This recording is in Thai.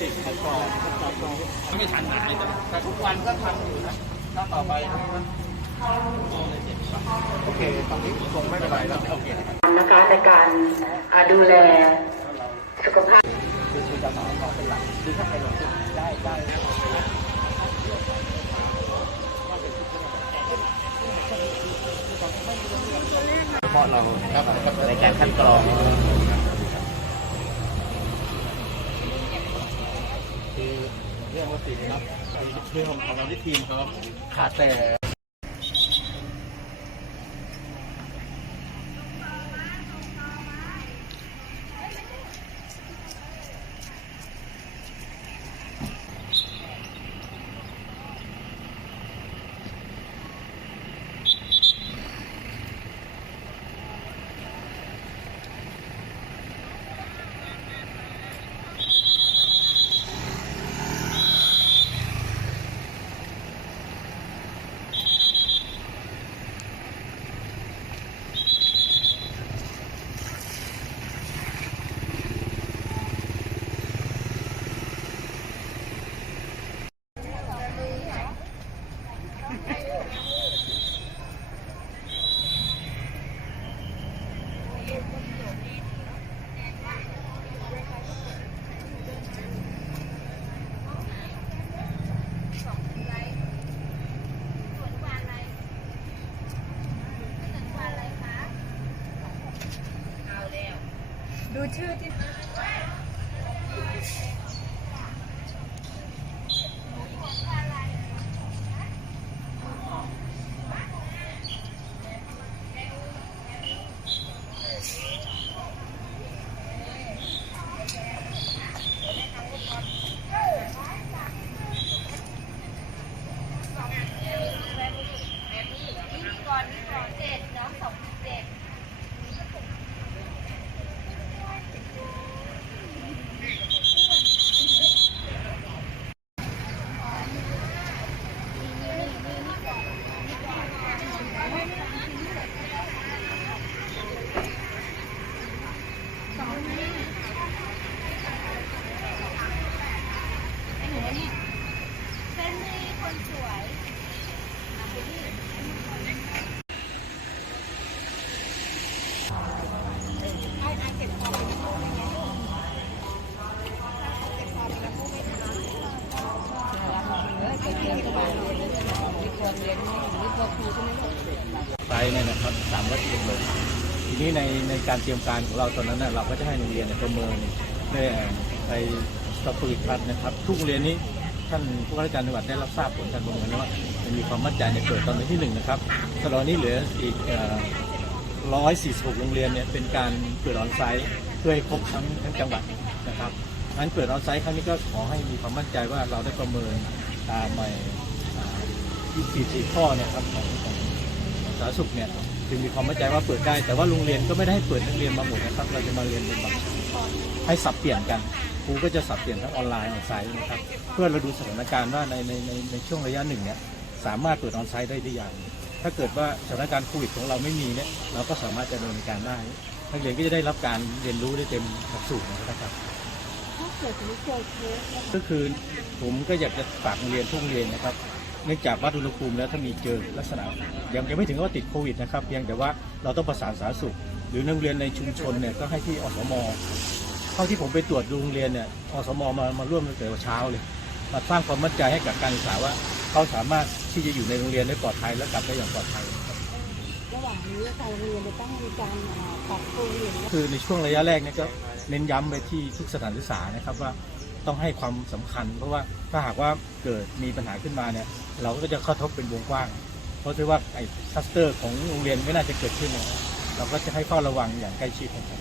ไม่ทันหายแต่แต่ทุกวันก็ทำอยู่นะถ้าต่อไปโอเคตอนนี้คงไม่เป็นไรแล้วโอเคนะคะในการดูแลสุขภาพคือคือจะสอเราเป็นหลักคือถ้าไปลงทุนได้ได้นะเฉพาะเราในการคัดกรอง คือเรื่องวัคซีนนะครับไอ้เรื่องของเราที่ทีมเขาขาดแต่ ดูชื่อที่ ไปเนี่ยนะครับสามวัตถุเลทีนี้ในในการเตรียมการของเราตอนนั้นน่ะเราก็จะให้โรงเรียนประเมินใน ไปสตอริพัฒนะครับ ทุกโรงเรียนนี้ท่านผู้ว่าราชการจังหวัดได้รับทราบผลการประเมินแล้วว่ามันมีความมั่นใจในเกิดตอนวันที่หนึ่งนะครับตอนนี้เหลืออีกร้อยสี่สิบหกโรงเรียนเนี่ยเป็นการเปิดออนไซต์เพื่อให้ครบทั้งทั้งจังหวัดนะครับงั้นเปิดออนไซต์ครั้งนี้ก็ขอให้มีความมั่นใจว่าเราได้ประเมินตามใหม่ยี่สิบสี่ข้อเนี่ยครับของของสาธารณสุขเนี่ยจึงมีความมั่นใจว่าเปิดได้ แต่ว่าโรงเรียนก็ไม่ได้ให้เปิดนักเรียนมาหมดนะครับ เราจะมาเรียนเป็นบางให้สับเปลี่ยนกันครูก็จะสับเปลี่ยนทั้งออนไลน์ออนไซต์นะครับ เพื่อเราดูสถานการณ์ว่าในในในในช่วงระยะหนึ่งเนี่ยสามารถเปิดออนไซต์ได้หรือยังถ้าเกิดว่าสถานการณ์โควิดของเราไม่มีเนี่ยเราก็สามารถจะดำเนินการได้นักเรียนก็จะได้รับการเรียนรู้ได้เต็มหลักสูตรนะครับถ้าเกิดสมมติเจอเคสแล้วก็คือผมก็อยากจะฝากโรงเรียนทุกโรงเรียนนะครับเนื่องจากวัดอุณหภูมิแล้วถ้ามีเจอลักษณะยังยังไม่ถึงว่าติดโควิดนะครับเพียงแต่ว่าเราต้องประสานสาธารณสุข หรือนักเรียนในชุมชนเนี่ยก็ให้ที่อสมเท่าที่ผมไปตรวจดูโรงเรียนเนี่ยอสมมามาร่วมตั้งแต่เช้าเลย มาสร้างความมั่นใจให้กับการศึกษาว่าเขาสามารถที่จะอยู่ในโรงเรียนได้ปลอดภัยและกลับได้อย่างปลอดภัยนะครับระหว่างนี้ทางโรงเรียนจะต้องมีการอ่าปรับปรุงหรือคือในช่วงระยะแรกเนี่ยก็เน้นย้ำไปที่ทุกสถานศึกษานะครับว่าต้องให้ความสำคัญ เพราะว่าถ้าหากว่าเกิดมีปัญหาขึ้นมาเนี่ยเราก็จะเข้าทบเป็นวงกว้าง เพราะถือว่าไอ้คลัสเตอร์ของโรงเรียนไม่น่าจะเกิดขึ้นนะครับเราก็จะให้เฝ้าระวังอย่างใกล้ชิดนะครับ